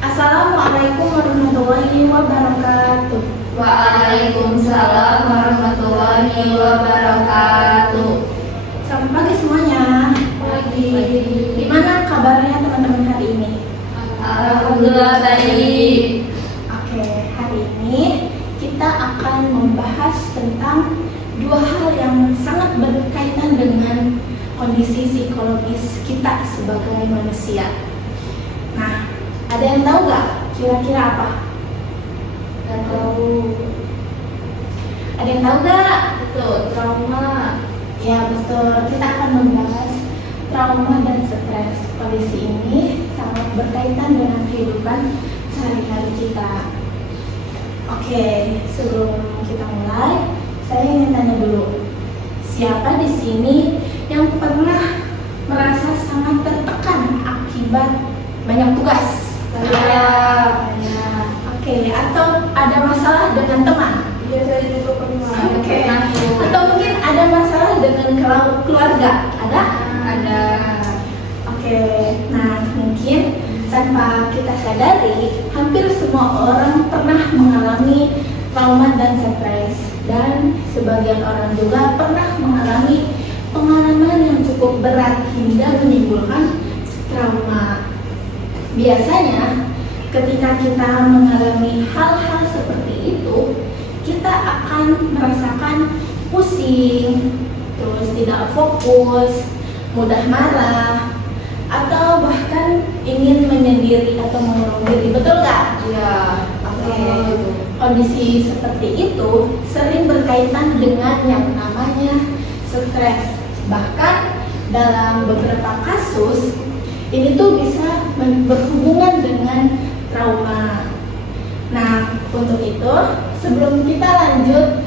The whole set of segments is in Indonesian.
Assalamualaikum warahmatullahi wabarakatuh. Waalaikumsalam warahmatullahi wabarakatuh. Selamat pagi semuanya. Pagi. Gimana kabarnya teman-teman hari ini? Alhamdulillah baik. Oke, hari ini kita akan membahas tentang dua hal yang sangat berkaitan dengan kondisi psikologis kita sebagai manusia. Nah, ada yang tahu nggak kira-kira apa? Gak tahu. Ada yang tahu nggak? Itu trauma. Ya betul, kita akan membahas trauma dan stres. Kondisi ini sangat berkaitan dengan kehidupan sehari-hari kita. Oke, sebelum kita mulai, saya ingin tanya dulu, siapa di sini yang pernah merasa sangat tertekan akibat banyak tugas? Oke, atau ada masalah dengan teman? Biasanya juga pernah. Oke. Atau mungkin ada masalah dengan keluarga? Ada? Ada. Oke. Nah, mungkin tanpa kita sadari, hampir semua orang pernah mengalami trauma dan stres, dan sebagian orang juga pernah mengalami pengalaman yang cukup berat hingga menimbulkan trauma. Biasanya, ketika kita mengalami hal-hal seperti itu, kita akan merasakan pusing, terus tidak fokus, mudah marah, atau bahkan ingin menyendiri atau mengurung diri. Betul nggak? Iya. Oke. Kondisi seperti itu sering berkaitan dengan yang namanya stres. Bahkan dalam beberapa kasus, ini tuh bisa berhubungan dengan trauma. Nah, untuk itu, sebelum kita lanjut,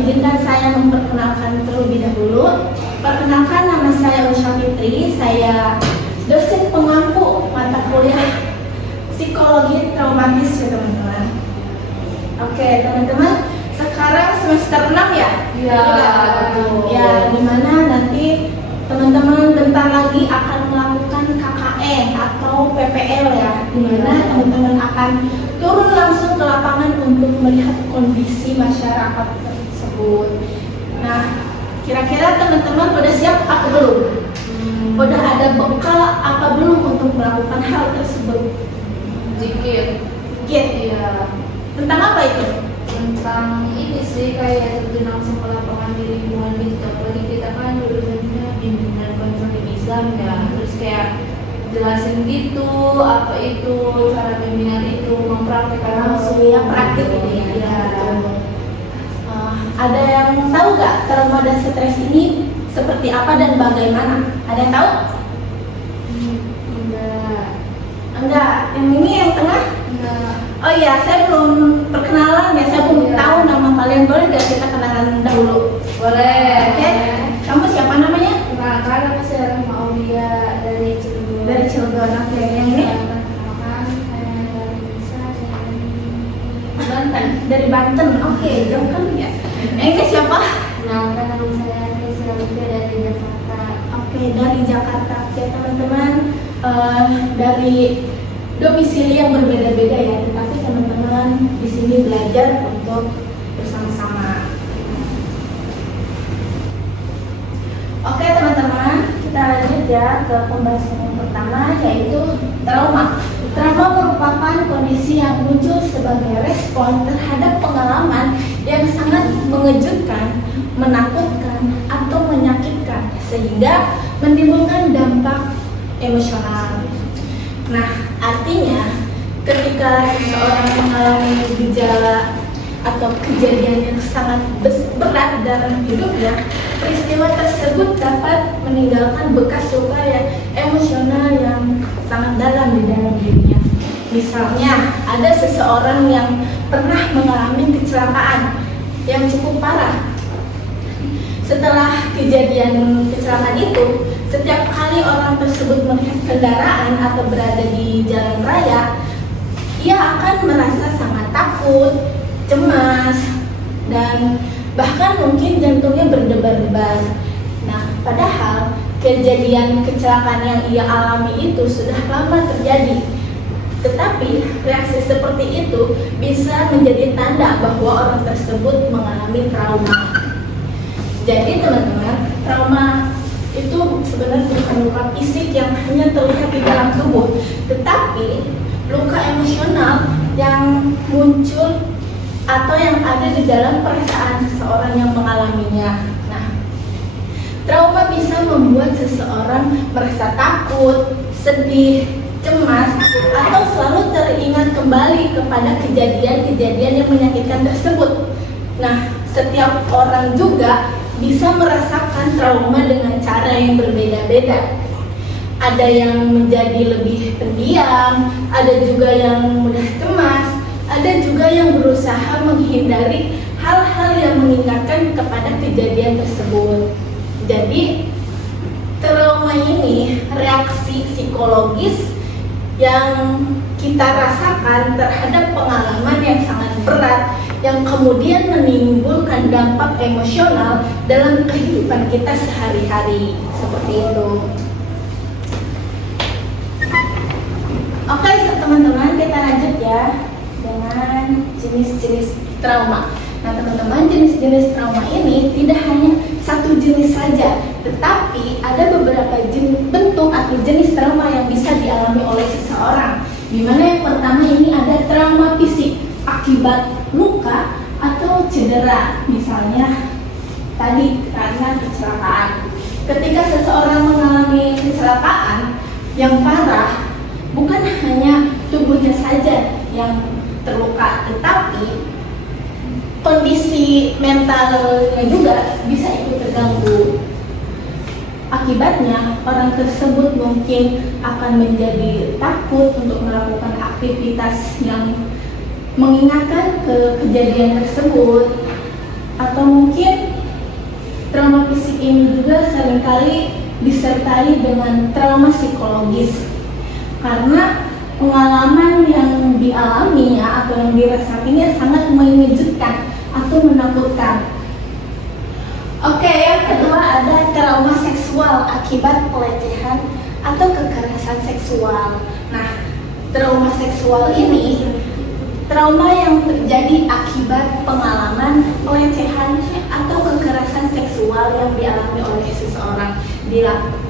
izinkan saya memperkenalkan terlebih dahulu. Perkenalkan, nama saya Usha Fitri. Saya dosen pengampu mata kuliah psikologi traumatis ya teman-teman. Oke, teman-teman, sekarang semester 6 ya? Iya. Ya, dimana nanti teman-teman bentar lagi akan melakukan KKN atau PPL ya, dimana teman-teman akan turun langsung ke lapangan untuk melihat kondisi masyarakat tersebut. Nah, kira-kira teman-teman udah siap apa belum? Udah ada bekal apa belum untuk melakukan hal tersebut? Zikir. Iya. Tentang apa itu? Tentang ini sih, kayak terjun langsung ke lapangan di lingkungan gitu. Apalagi kita kan jurusannya bimbingan konseling Islam ya, terus kayak jelasin gitu apa itu cara bimbingan itu, mempraktikkan langsung Ya, praktik ini ya. Iya. Ada yang tahu nggak trauma dan stres ini seperti apa dan bagaimana? Ada yang tahu? Enggak. Yang ini yang tengah? Enggak. Oh iya, saya belum perkenalan ya. Saya belum tahu nama kalian. Boleh nggak kita kenalan dahulu? Boleh. Oke. Kamu siapa namanya? Perkenalkan, nama saya Rahma Aulia dari Cirebon. Dari Cilegon. Oke. Yang ini? Perkenalkan, saya dari Nisa, saya dari Banten. Dari Banten. Oke. Jauh kan ya. Yang ini siapa? Perkenalkan, nama saya Nisa juga dari Jakarta. Oke, dari Jakarta. Oke, teman-teman, dari domisili yang berbeda-beda ya, tetapi teman-teman di sini belajar untuk bersama-sama. Oke, teman-teman, kita lanjut ya ke pembahasan yang pertama, yaitu trauma. Trauma merupakan kondisi yang muncul sebagai respon terhadap pengalaman yang sangat mengejutkan, menakutkan, atau menyakitkan, sehingga menimbulkan dampak emosional. Nah, artinya ketika seseorang mengalami gejala atau kejadian yang sangat berat dalam hidupnya, peristiwa tersebut dapat meninggalkan bekas luka yang emosional yang sangat dalam di dalam dirinya. Misalnya, ada seseorang yang pernah mengalami kecelakaan yang cukup parah. Setelah kejadian kecelakaan itu, setiap kali orang tersebut melihat kendaraan atau berada di jalan raya, ia akan merasa sangat takut, cemas, dan bahkan mungkin jantungnya berdebar-debar. Nah, padahal kejadian kecelakaan yang ia alami itu sudah lama terjadi. Tetapi reaksi seperti itu bisa menjadi tanda bahwa orang tersebut mengalami trauma. Jadi teman-teman, trauma itu sebenarnya bukan luka fisik yang hanya terlihat di dalam tubuh, tetapi luka emosional yang muncul atau yang ada di dalam perasaan seseorang yang mengalaminya. Nah, trauma bisa membuat seseorang merasa takut, sedih, cemas, atau selalu teringat kembali kepada kejadian-kejadian yang menyakitkan tersebut. Nah, setiap orang juga bisa merasakan trauma dengan cara yang berbeda-beda. Ada yang menjadi lebih pendiam, ada juga yang mudah cemas, ada juga yang berusaha menghindari hal-hal yang mengingatkan kepada kejadian tersebut. Jadi, trauma ini reaksi psikologis yang kita rasakan terhadap pengalaman yang sangat berat yang kemudian menimbulkan dampak emosional dalam kehidupan kita sehari-hari. Seperti itu. Oke, teman-teman, kita lanjut ya dengan jenis-jenis trauma. Nah, teman-teman, jenis-jenis trauma ini tidak hanya satu jenis saja, tetapi ada beberapa bentuk atau jenis trauma yang bisa dialami oleh seseorang. Di mana yang pertama ini ada trauma fisik akibat luka atau cedera, misalnya tadi karena kecelakaan. Ketika seseorang mengalami kecelakaan yang parah, bukan hanya tubuhnya saja yang terluka, tetapi kondisi mentalnya juga bisa ikut terganggu. Akibatnya, orang tersebut mungkin akan menjadi takut untuk melakukan aktivitas yang mengingatkan ke kejadian tersebut, atau mungkin trauma fisik ini juga seringkali disertai dengan trauma psikologis karena pengalaman yang dialaminya atau yang dirasakannya sangat mengejutkan atau menakutkan. Oke, yang kedua ada trauma seksual akibat pelecehan atau kekerasan seksual. Nah, trauma seksual ini trauma yang terjadi akibat pengalaman pelecehan atau kekerasan seksual yang dialami oleh seseorang, di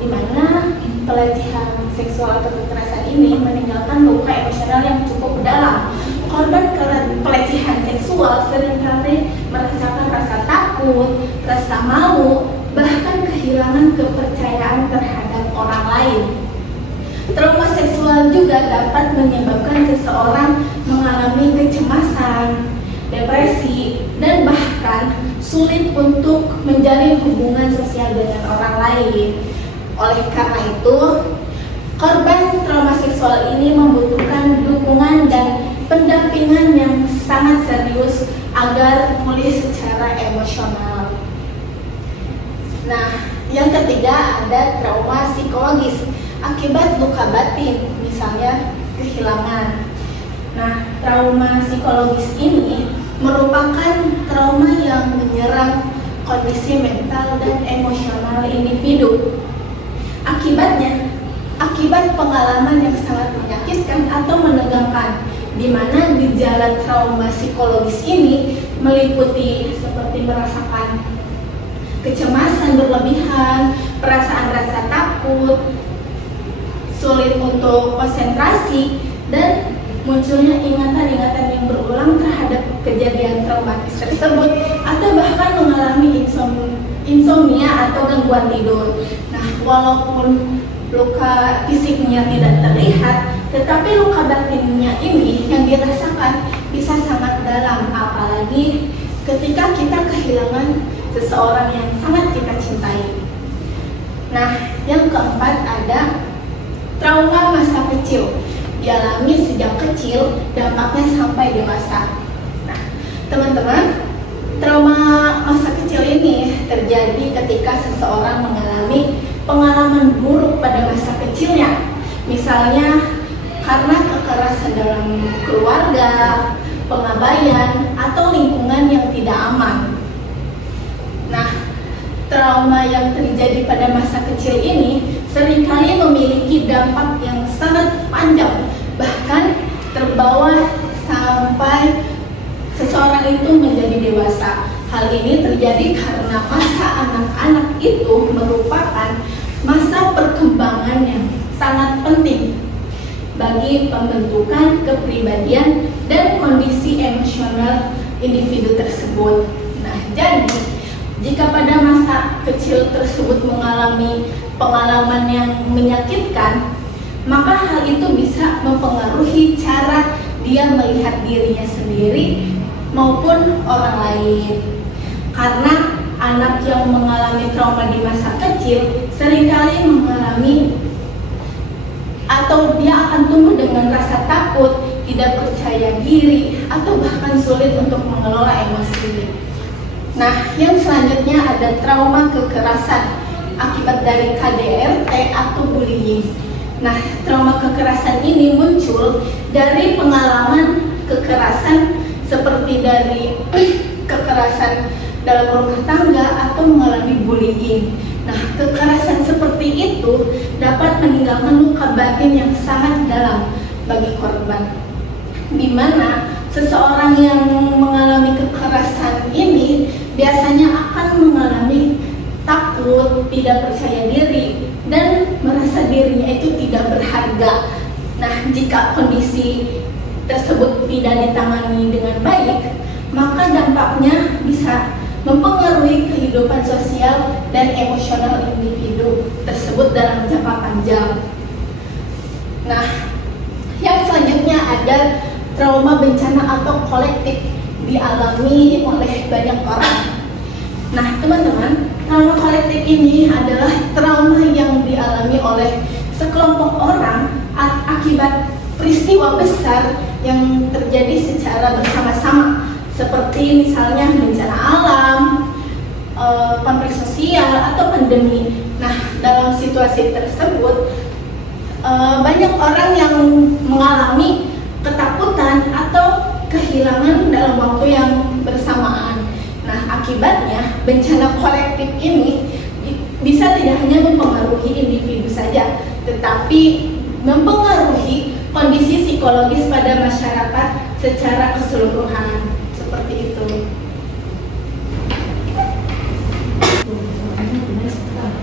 mana pelecehan seksual atau kekerasan ini meninggalkan luka emosional yang cukup dalam. Korban pelecehan seksual seringkali merasakan rasa takut, rasa malu, bahkan kehilangan kepercayaan terhadap orang lain. Trauma seksual juga dapat menyebabkan seseorang mengalami kecemasan, depresi, dan bahkan sulit untuk menjalin hubungan sosial dengan orang lain. Oleh karena itu, korban trauma seksual ini membutuhkan dukungan dan pendampingan yang sangat serius agar pulih secara emosional. Nah, yang ketiga ada trauma psikologis akibat luka batin, misalnya kehilangan. Nah, trauma psikologis ini merupakan trauma yang menyerang kondisi mental dan emosional individu. Akibat pengalaman yang sangat menyakitkan atau menegangkan, di mana gejala trauma psikologis ini meliputi seperti merasakan kecemasan berlebihan, perasaan rasa takut, sulit untuk konsentrasi, dan munculnya ingatan-ingatan yang berulang terhadap kejadian traumatis tersebut, atau bahkan mengalami insomnia atau gangguan tidur. Nah, walaupun luka fisiknya tidak terlihat, tetapi luka batinnya ini yang dirasakan bisa sangat dalam, apalagi ketika kita kehilangan seseorang yang sangat kita cintai. Nah, yang keempat ada trauma masa kecil, dialami sejak kecil, dampaknya sampai dewasa. Nah, teman-teman, trauma masa kecil ini terjadi ketika seseorang mengalami pengalaman buruk pada masa kecilnya, misalnya karena kekerasan dalam keluarga, pengabaian, atau lingkungan yang tidak aman. Nah, trauma yang terjadi pada masa kecil ini seringkali memiliki dampak yang sangat panjang, bahkan terbawa itu menjadi dewasa. Hal ini terjadi karena masa anak-anak itu merupakan masa perkembangan yang sangat penting bagi pembentukan kepribadian dan kondisi emosional individu tersebut. Nah, jadi jika pada masa kecil tersebut mengalami pengalaman yang menyakitkan, maka hal itu bisa mempengaruhi cara dia melihat dirinya sendiri maupun orang lain. Karena anak yang mengalami trauma di masa kecil seringkali mengalami atau dia akan tumbuh dengan rasa takut, tidak percaya diri, atau bahkan sulit untuk mengelola emosi. Nah, yang selanjutnya ada trauma kekerasan akibat dari KDRT atau bullying. Nah, trauma kekerasan ini muncul dari pengalaman kekerasan seperti dari kekerasan dalam rumah tangga atau mengalami bullying. Nah, kekerasan seperti itu dapat meninggalkan luka batin yang sangat dalam bagi korban, di mana seseorang yang mengalami kekerasan ini biasanya akan mengalami takut, tidak percaya diri, dan merasa dirinya itu tidak berharga. Nah, jika kondisi tersebut tidak ditangani dengan baik, maka dampaknya bisa mempengaruhi kehidupan sosial dan emosional individu tersebut dalam jangka panjang. Nah, yang selanjutnya ada trauma bencana atau kolektif dialami oleh banyak orang. Nah, teman-teman, trauma kolektif ini adalah trauma yang dialami oleh sekelompok orang akibat peristiwa besar yang terjadi secara bersama-sama, seperti misalnya bencana alam, konflik sosial, atau pandemi. Nah, dalam situasi tersebut banyak orang yang mengalami ketakutan atau kehilangan dalam waktu yang bersamaan. Nah, akibatnya bencana kolektif ini bisa tidak hanya mempengaruhi individu saja, tetapi mempengaruhi kondisi psikologis pada masyarakat secara keseluruhan. Seperti itu.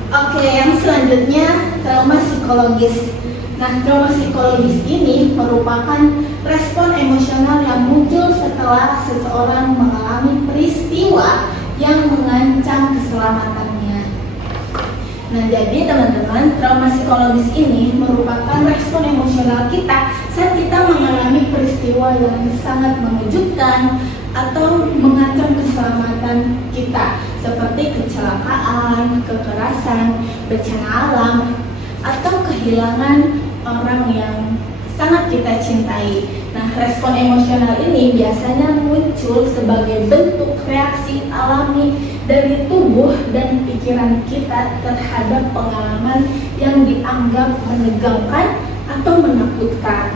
Oke, yang selanjutnya trauma psikologis. Nah, trauma psikologis ini merupakan respon emosional yang muncul setelah seseorang mengalami peristiwa yang mengancam keselamatannya. Nah, jadi teman-teman, trauma psikologis ini merupakan respon emosional kita saat kita mengalami peristiwa yang sangat mengejutkan atau mengancam keselamatan kita, seperti kecelakaan, kekerasan, bencana alam, atau kehilangan orang yang sangat kita cintai. Nah, respon emosional ini biasanya muncul sebagai bentuk reaksi alami dari tubuh dan pikiran kita terhadap pengalaman yang dianggap menegangkan atau menakutkan.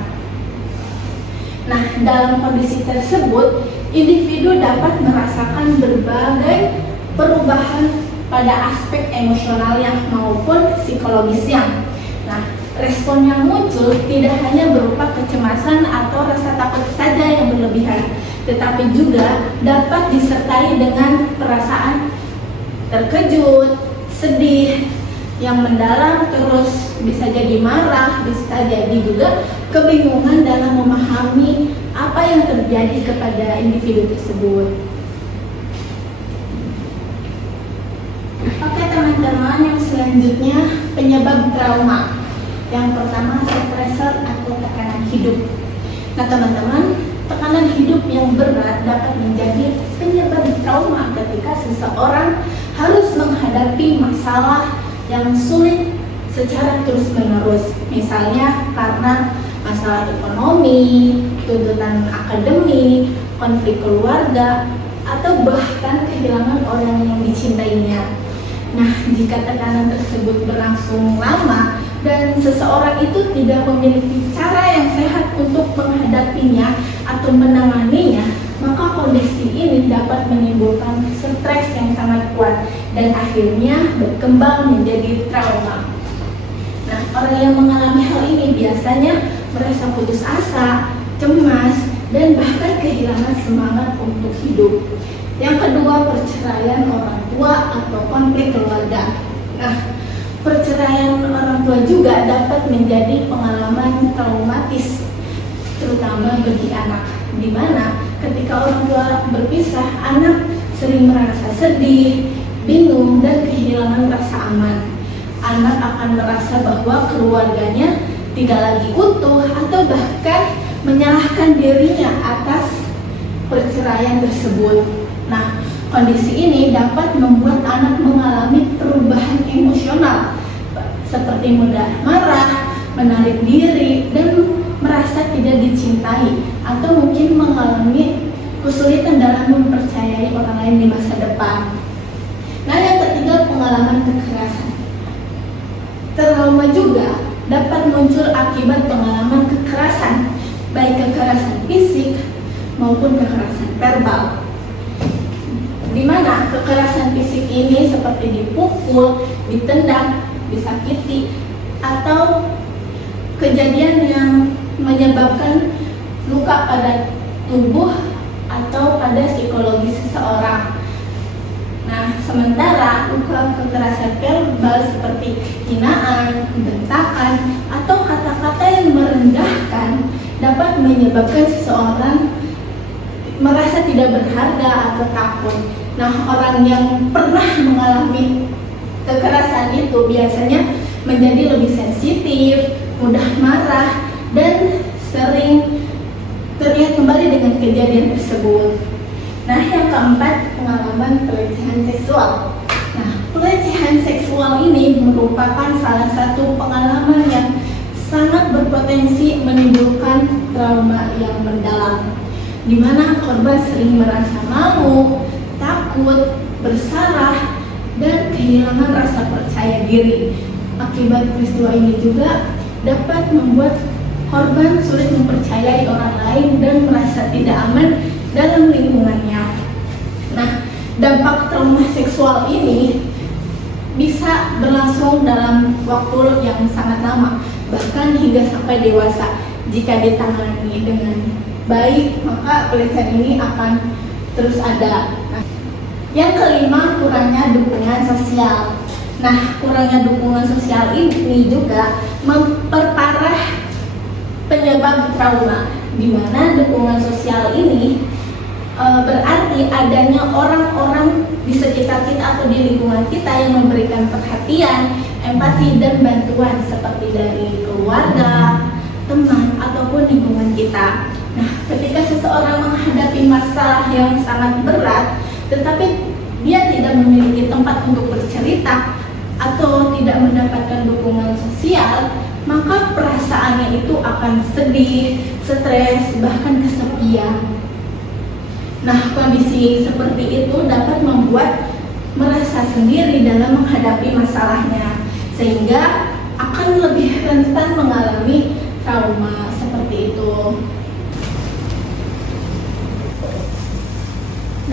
Nah, dalam kondisi tersebut, individu dapat merasakan berbagai perubahan pada aspek emosionalnya maupun psikologisnya. Nah, respon yang muncul tidak hanya berupa kecemasan atau rasa takut saja yang berlebihan, tetapi juga dapat disertai dengan perasaan terkejut, sedih yang mendalam, terus bisa jadi marah, bisa jadi juga kebingungan dalam memahami apa yang terjadi kepada individu tersebut. Oke teman-teman, yang selanjutnya penyebab trauma. Yang pertama, stresor atau tekanan hidup. Nah teman-teman, tekanan hidup yang berat dapat menjadi penyebab trauma ketika seseorang harus menghadapi masalah yang sulit secara terus-menerus. Misalnya karena masalah ekonomi, tuntutan akademik, konflik keluarga, atau bahkan kehilangan orang yang dicintainya. Nah, jika tekanan tersebut berlangsung lama dan seseorang itu tidak memiliki cara yang sehat untuk menghadapinya atau menanganinya, maka kondisi ini dapat menimbulkan stres yang sangat kuat dan akhirnya berkembang menjadi trauma. Nah, orang yang mengalami hal ini biasanya merasa putus asa, cemas, dan bahkan kehilangan semangat untuk hidup. Yang kedua, perceraian orang tua atau konflik keluarga. Nah, perceraian orang tua juga dapat menjadi pengalaman traumatis, terutama bagi anak, di mana ketika orang tua berpisah, anak sering merasa sedih, bingung, dan kehilangan rasa aman. Anak akan merasa bahwa keluarganya tidak lagi utuh atau bahkan menyalahkan dirinya atas perceraian tersebut. Nah, kondisi ini dapat membuat anak mengalami perubahan emosional seperti mudah marah, menarik diri, dan merasa tidak dicintai atau mungkin mengalami kesulitan dalam mempercayai orang lain di masa depan. Nah, yang ketiga, pengalaman kekerasan. Trauma juga dapat muncul akibat pengalaman kekerasan, baik kekerasan fisik maupun kekerasan verbal. Di mana kekerasan fisik ini seperti dipukul, ditendang, disakiti, atau kejadian yang menyebabkan luka pada tubuh atau pada psikologi seseorang. Nah, sementara luka kekerasan verbal seperti hinaan, bentakan, atau kata-kata yang merendahkan dapat menyebabkan seseorang merasa tidak berharga atau takut. Nah, orang yang pernah mengalami kekerasan itu biasanya menjadi lebih sensitif, mudah marah, dan sering teringat kembali dengan kejadian tersebut. Nah, yang keempat, pengalaman pelecehan seksual. Nah, pelecehan seksual ini merupakan salah satu pengalaman yang sangat berpotensi menimbulkan trauma yang mendalam, di mana korban sering merasa malu, takut, bersalah, dan kehilangan rasa percaya diri. Akibat peristiwa ini juga dapat membuat korban sulit mempercayai orang lain dan merasa tidak aman dalam lingkungannya. Nah, dampak trauma seksual ini bisa berlangsung dalam waktu yang sangat lama, bahkan hingga sampai dewasa. Jika ditangani dengan baik, maka pelecehan ini akan terus ada. Nah, yang kelima, kurangnya dukungan sosial. Nah, kurangnya dukungan sosial ini juga memperparah penyebab trauma, di mana dukungan sosial ini berarti adanya orang-orang di sekitar kita atau di lingkungan kita yang memberikan perhatian, empati, dan bantuan seperti dari keluarga, teman, ataupun lingkungan kita. Nah, ketika seseorang menghadapi masalah yang sangat berat, tetapi dia tidak memiliki tempat untuk bercerita atau tidak mendapatkan dukungan sosial, maka perasaannya itu akan sedih, stres, bahkan kesepian. Nah, kondisi seperti itu dapat membuat merasa sendiri dalam menghadapi masalahnya, sehingga akan lebih rentan mengalami trauma seperti itu.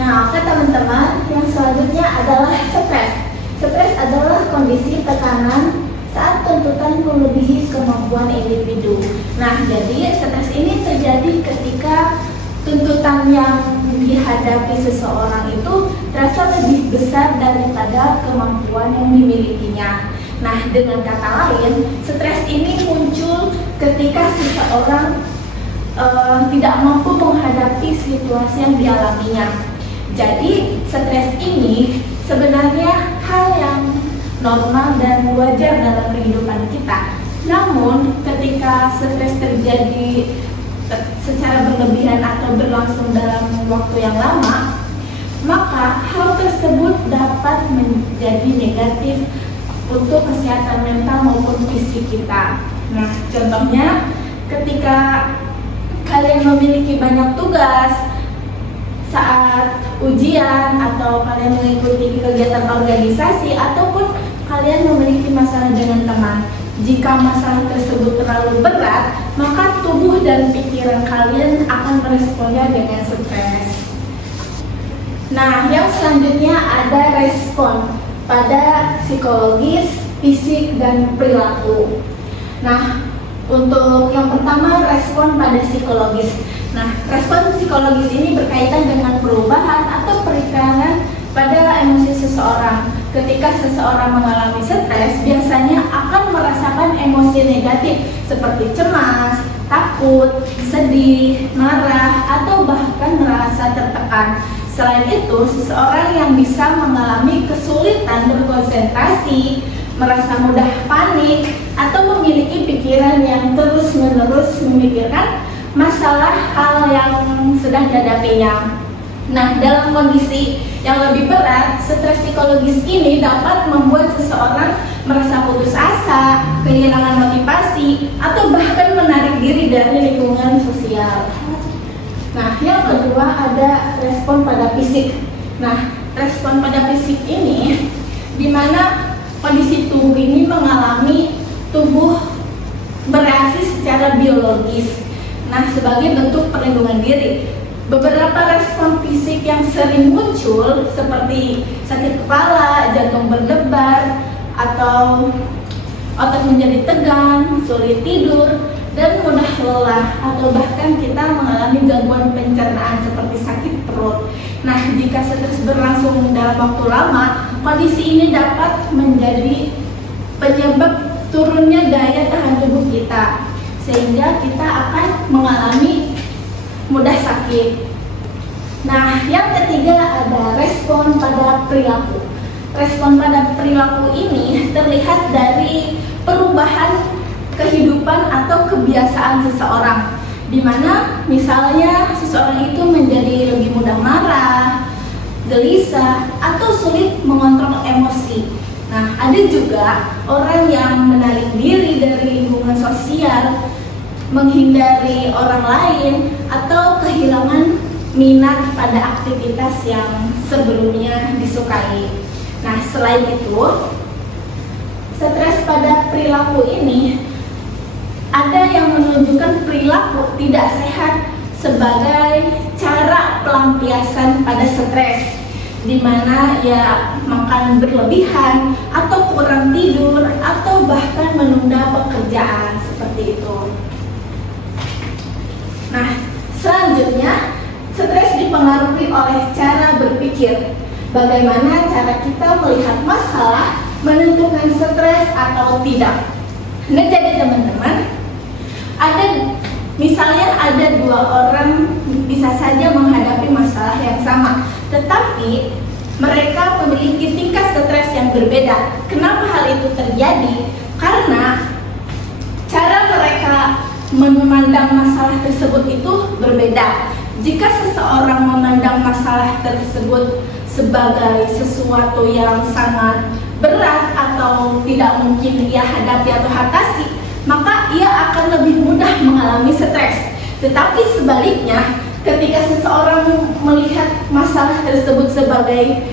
Nah, oke teman-teman, yang selanjutnya adalah stres. Stres adalah kondisi tekanan saat tuntutan melebihi kemampuan individu. Nah, jadi stres ini terjadi ketika tuntutan yang dihadapi seseorang itu terasa lebih besar daripada kemampuan yang dimilikinya. Nah, dengan kata lain, stres ini muncul ketika seseorang tidak mampu menghadapi situasi yang dialaminya. Jadi, stres ini sebenarnya hal yang normal dan wajar dalam kehidupan kita. Namun, ketika stres terjadi secara berlebihan atau berlangsung dalam waktu yang lama, maka hal tersebut dapat menjadi negatif untuk kesehatan mental maupun fisik kita. Nah, contohnya ketika kalian memiliki banyak tugas saat ujian, atau kalian mengikuti kegiatan organisasi, ataupun kalian memiliki masalah dengan teman. Jika masalah tersebut terlalu berat, maka tubuh dan pikiran kalian akan meresponnya dengan stres. Nah, yang selanjutnya ada respon pada psikologis, fisik, dan perilaku. Nah, Untuk yang pertama, respon pada psikologis. Nah, respon psikologis ini berkaitan dengan perubahan atau perikanan pada emosi seseorang. Ketika seseorang mengalami stres, biasanya akan merasakan emosi negatif seperti cemas, takut, sedih, marah, atau bahkan merasa tertekan. Selain itu, seseorang yang bisa mengalami kesulitan berkonsentrasi, merasa mudah panik, atau memiliki pikiran yang terus-menerus memikirkan masalah hal yang sedang dihadapinya. Nah, dalam kondisi yang lebih berat, stres psikologis ini dapat membuat seseorang merasa putus asa, kehilangan motivasi, atau bahkan menarik diri dari lingkungan sosial. Nah, yang kedua ada respon pada fisik. Nah, respon pada fisik ini di mana kondisi tubuh ini mengalami tubuh bereaksi secara biologis. Nah, sebagai bentuk perlindungan diri. Beberapa respon fisik yang sering muncul seperti sakit kepala, jantung berdebar, atau otak menjadi tegang, sulit tidur, dan mudah lelah, atau bahkan kita mengalami gangguan pencernaan seperti sakit perut. Nah, jika stres berlangsung dalam waktu lama, kondisi ini dapat menjadi penyebab turunnya daya tahan tubuh kita, sehingga kita akan mengalami mudah sakit. Nah, yang ketiga ada respon pada perilaku. Respon pada perilaku ini terlihat dari perubahan kehidupan atau kebiasaan seseorang, di mana misalnya seseorang itu menjadi lebih mudah marah, gelisah, atau sulit mengontrol emosi. Nah, ada juga orang yang menarik diri dari lingkungan sosial, menghindari orang lain, atau kehilangan minat pada aktivitas yang sebelumnya disukai. Nah, selain itu, stres pada perilaku ini ada yang menunjukkan perilaku tidak sehat sebagai cara pelampiasan pada stres, di mana ya makan berlebihan atau kurang tidur atau bahkan menunda pekerjaan seperti itu. Nah, selanjutnya stres dipengaruhi oleh cara berpikir. Bagaimana cara kita melihat masalah menentukan stres atau tidak. Nah, jadi teman-teman, misalnya ada dua orang bisa saja menghadapi masalah yang sama, tetapi mereka memiliki tingkat stres yang berbeda. Kenapa hal itu terjadi? Karena cara mereka memandang masalah tersebut itu berbeda. Jika seseorang memandang masalah tersebut sebagai sesuatu yang sangat berat atau tidak mungkin ia hadapi atau atasi, maka ia akan lebih mudah mengalami stres. Tetapi sebaliknya, ketika seseorang melihat masalah tersebut sebagai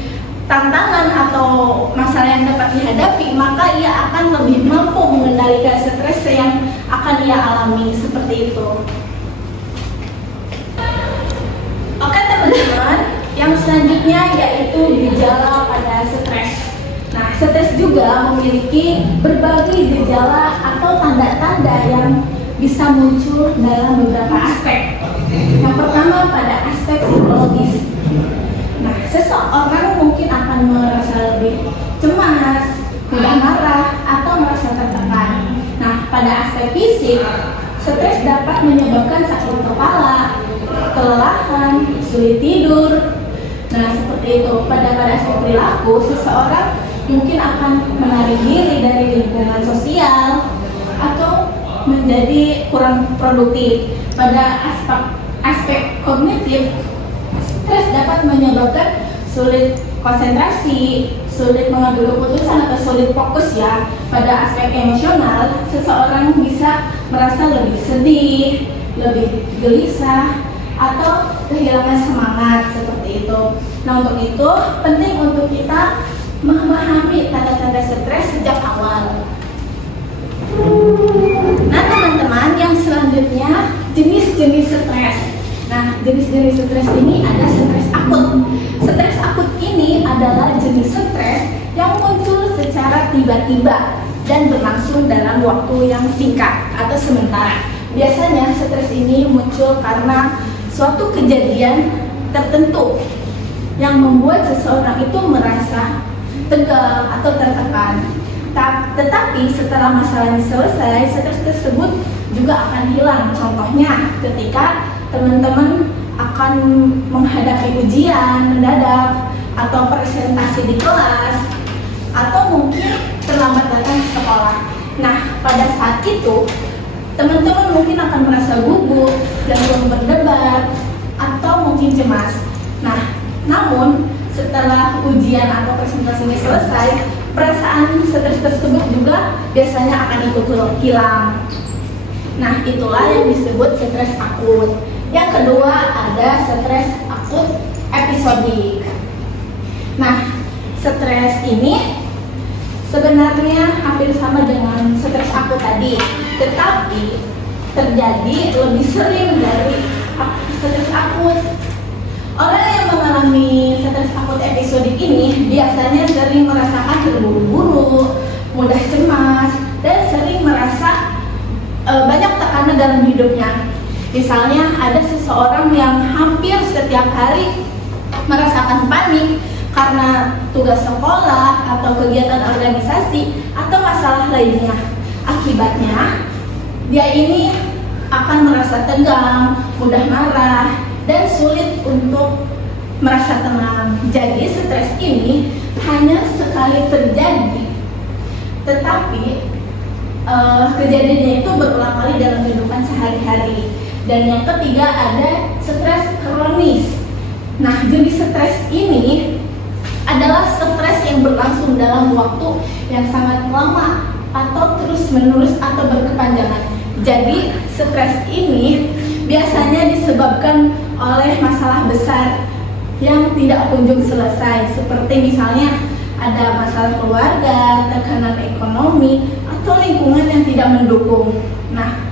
tantangan atau masalah yang dapat dihadapi, maka ia akan lebih mampu mengendalikan stres yang akan ia alami, seperti itu. Oke teman-teman, yang selanjutnya yaitu gejala pada stres. Nah, stres juga memiliki berbagai gejala atau tanda-tanda yang bisa muncul dalam beberapa aspek. Yang pertama pada aspek psikologis. Nah, seseorang mungkin akan merasa lebih cemas, mudah marah, atau merasa tertekan. Nah, pada aspek fisik, stres dapat menyebabkan sakit kepala, kelelahan, sulit tidur. Nah, seperti itu. Pada aspek perilaku, seseorang mungkin akan menarik diri dari lingkungan sosial atau menjadi kurang produktif. Pada aspek kognitif, stres dapat menyebabkan sulit konsentrasi, sulit mengambil keputusan atau sulit fokus ya. Pada aspek emosional, seseorang bisa merasa lebih sedih, lebih gelisah, atau kehilangan semangat seperti itu. Nah, untuk itu penting untuk kita memahami tanda-tanda stres sejak awal. Nah teman-teman, yang selanjutnya jenis-jenis stres. Nah, jenis-jenis stres ini ada stres akut. Stres akut ini adalah jenis stres yang muncul secara tiba-tiba dan berlangsung dalam waktu yang singkat atau sementara. Biasanya stres ini muncul karena suatu kejadian tertentu yang membuat seseorang itu merasa tegang atau tertekan. Tetapi setelah masalah selesai, stres tersebut juga akan hilang. Contohnya ketika teman-teman akan menghadapi ujian mendadak atau presentasi di kelas, atau mungkin terlambat datang ke sekolah. Nah, pada saat itu teman-teman mungkin akan merasa gugup, gangguan berdebat, atau mungkin cemas. Nah, namun setelah ujian atau presentasi ini selesai, perasaan stres tersebut juga biasanya akan ikut hilang. Nah, itulah yang disebut stres akut. Yang kedua ada stres akut episodik. Nah, stres ini sebenarnya hampir sama dengan stres akut tadi, tetapi terjadi lebih sering dari stres akut. Orang yang mengalami stres akut episodik ini biasanya sering merasakan terburu-buru, mudah cemas, dan sering merasa banyak tekanan dalam hidupnya. Misalnya ada seseorang yang hampir setiap hari merasakan panik karena tugas sekolah atau kegiatan organisasi atau masalah lainnya. Akibatnya, dia ini akan merasa tegang, mudah marah, dan sulit untuk merasa tenang. Jadi stres ini hanya sekali terjadi, tetapi kejadiannya itu berulang kali dalam kehidupan sehari-hari. Dan yang ketiga ada stres kronis. Nah, jenis stres ini adalah stres yang berlangsung dalam waktu yang sangat lama atau terus-menerus atau berkepanjangan. Jadi stres ini biasanya disebabkan oleh masalah besar yang tidak kunjung selesai, seperti misalnya ada masalah keluarga, tekanan ekonomi, atau lingkungan yang tidak mendukung. Nah,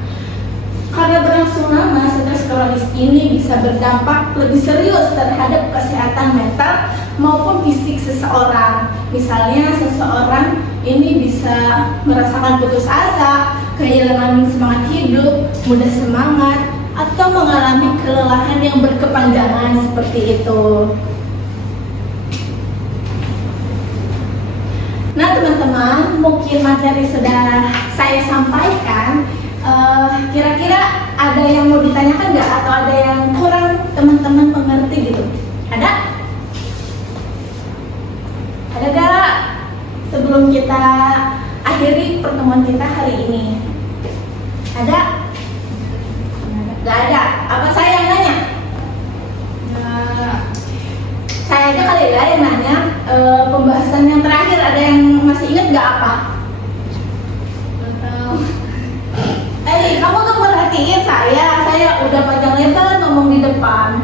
karena berlangsung lama, stres kronis ini bisa berdampak lebih serius terhadap kesehatan mental maupun fisik seseorang. Misalnya seseorang ini bisa merasakan putus asa, kehilangan semangat hidup, mudah semangat, atau mengalami kelelahan yang berkepanjangan seperti itu. Nah teman-teman, mungkin materi sudah saya sampaikan. Kira-kira ada yang mau ditanyakan nggak, atau ada yang kurang teman-teman mengerti gitu? Ada? Ada nggak? Sebelum kita akhiri pertemuan kita hari ini, ada? Nggak ada? Apa saya yang nanya? Saya aja kali ya yang nanya. Pembahasan yang terakhir ada yang masih ingat nggak apa? Kamu tuh perhatiin saya udah panjang lebar ngomong di depan.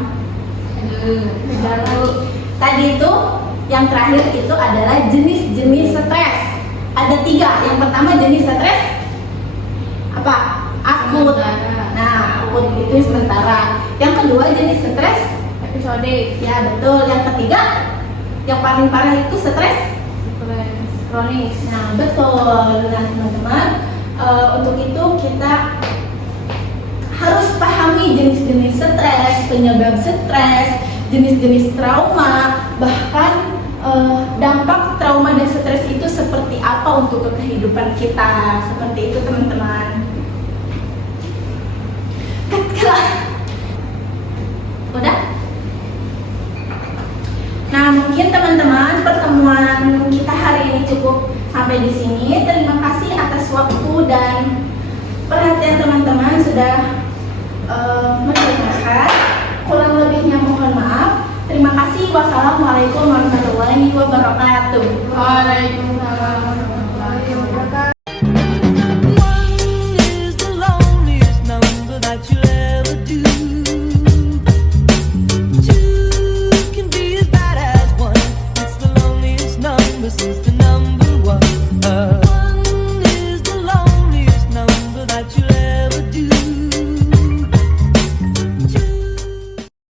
Tadi itu yang terakhir itu adalah jenis-jenis stres. Ada 3. Yang pertama jenis stres apa? Akut. Nah, akut itu sementara. Yang kedua jenis stres Episodik. ya betul. Yang ketiga yang paling parah itu stres Kronis. Nah, betul. Nah, teman-teman, untuk itu kita harus pahami jenis-jenis stres, penyebab stres, jenis-jenis trauma, bahkan dampak trauma dan stres itu seperti apa untuk kehidupan kita. Seperti itu, teman-teman. Udah? Nah, mungkin teman-teman pertemuan kita hari ini cukup sampai di sini. Terima kasih atas waktu dan perhatian teman-teman sudah